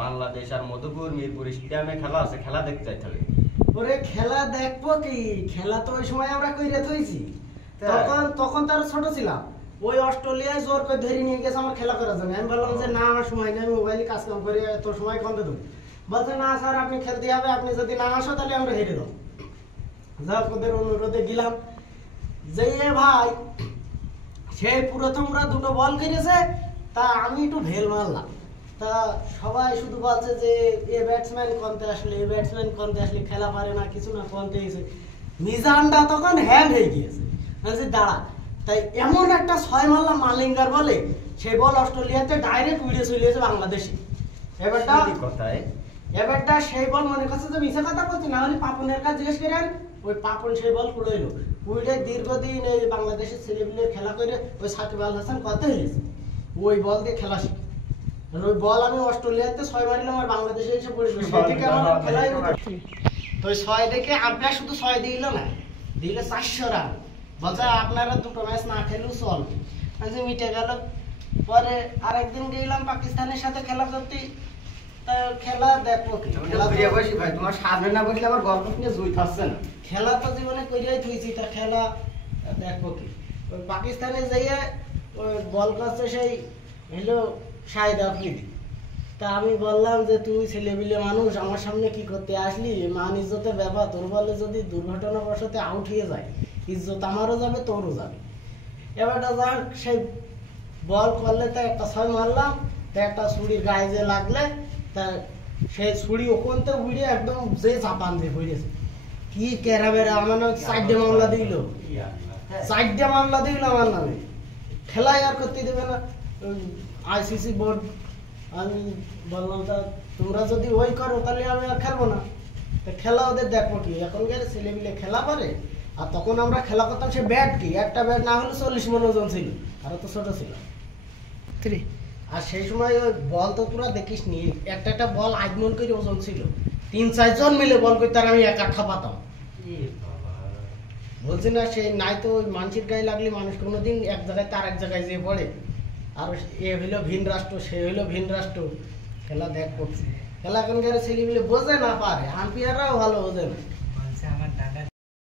বাংলাদেশ আর মধুপুর মিরপুর স্টেডিয়ামে খেলা আছে, খেলা দেখতে যাইতে হবে। ওরে খেলা দেখবো কি, খেলা তো ওই সময় আমরা কইরে থইছি। তখন তার ছোট ছিলাম, ওই অস্ট্রেলিয়ায় জোর করে ধরে নিয়ে গেছে আমার খেলা করার জন্য। আমি বললাম যে না, আমার সময় নেই, আমি মোবাইলে কাজ কাম করি, এত সময় কম দেবো। বলছে না স্যার, আপনি খেলতে হবে, আপনি যদি না আসো তাহলে আমরা হেরে দেবো। যা ওদের অনুরোধে গেলাম, যে ভাই সেই প্রথম ওরা দুটো বল করেছে, তা আমি একটু ভেল মারলাম। তা সবাই শুধু বলছে যে এ ব্যাটসম্যান কনতে আসলে, এ ব্যাটসম্যান কনতে আসলে, খেলা পারে না, কিছু না, কনতে গেছে। মিজানটা তখন হ্যাং হয়ে গিয়েছে, দাঁড়া। তাই এমন একটা 6 মারলাম মালিঙ্গার বলে, সেই বল অস্ট্রেলিয়াতে ডাইরেক্ট উড়ে চলে গেছে বাংলাদেশে। এবারটা সেই বল মনে করছে যে মিশে কথা বলছি, না হলে পাপনের কাছে জিজ্ঞেস করেন। ওই পাপন সেই বল কুড়াইলো, কুড়ে দীর্ঘদিন এই বাংলাদেশের ছেলেপিলে খেলা করে ওই সাকিব আল হাসান কত হয়েছে, ওই বল দিয়ে খেলা শিখি। ওই বল আমি অস্ট্রেলিয়াতে 6 মারিলাম, আর বাংলাদেশে এসে পড়েছিল। সেই থেকে আমার খেলাই তো 6 দেখে আপনার শুধু 6 দিল না, দিলে 400 রান। বলছে আপনারা দুটো ম্যাচ না খেলেও চলবে, মিটে গেল। পরে আরেকদিন গেলাম পাকিস্তানের সাথে খেলা করতে। খেলা দেখবো কি, ভাই তোমার সামনে না বসলে আমার গল্প নিয়ে জুই থাকছে না। খেলা তো জীবনে করিয়াই থুইছি, তা খেলা দেখবো কি। ওই পাকিস্তানে যাইয়ে ওই বল করছে সেই হলো শাহিদ আফ্রিদি। তা আমি বললাম যে তুই ছেলেপিলে মানুষ, আমার সামনে কি করতে আসলি, মান ইজ্জতের ব্যাপার। তোর বলে যদি দুর্ঘটনাবশত আউট হয়ে যায়, ইজ্জত আমারও যাবে, তোরও যাবে। এবারটা যাক, সেই বল করলে তা একটা 6 মারলাম, তা একটা ছুরির গায়ে যে লাগলে, তা সেই ছুরি ওখানতে উড়িয়ে একদম যে জাপান দিয়ে পড়েছে। কি কেরাবেরা আমার নামে 4টে মামলা দিল, 4টে মামলা দিল আমার নামে। খেলাই আর করতে দেবে না আইসিসি বোর্ড। আমি বললাম তা তোমরা যদি ওই করো তাহলে আমি আর খেলবো না। খেলা ওদের দেখবো কি, এখনকার ছেলেমিলে খেলা পারে। আর তখন আমরা খেলা করতাম, সে ব্যাট কি, একটা ব্যাট না হলে 40 মন ওজন ছিল, আর তো ছোট ছিল। আর সেই সময় ওই বল তো পুরো দেখিস নি, একটা বল 8 মন করে ওজন ছিল। 3-4 জন মিলে বল করতে, আর আমি একা খাপাতাম। বলছি না, সেই নাই তো ওই মানুষের গায়ে লাগলে মানুষ কোনোদিন এক জায়গায় তার এক জায়গায় যেয়ে পড়ে। আর এ হইলো ভিন রাষ্ট্র, সে হইলো ভিন রাষ্ট্র। খেলা দেখ করছি, খেলা এখনকার ছেলেগুলো বোঝে না, পারে, আম্পায়াররাও ভালো বোঝে না।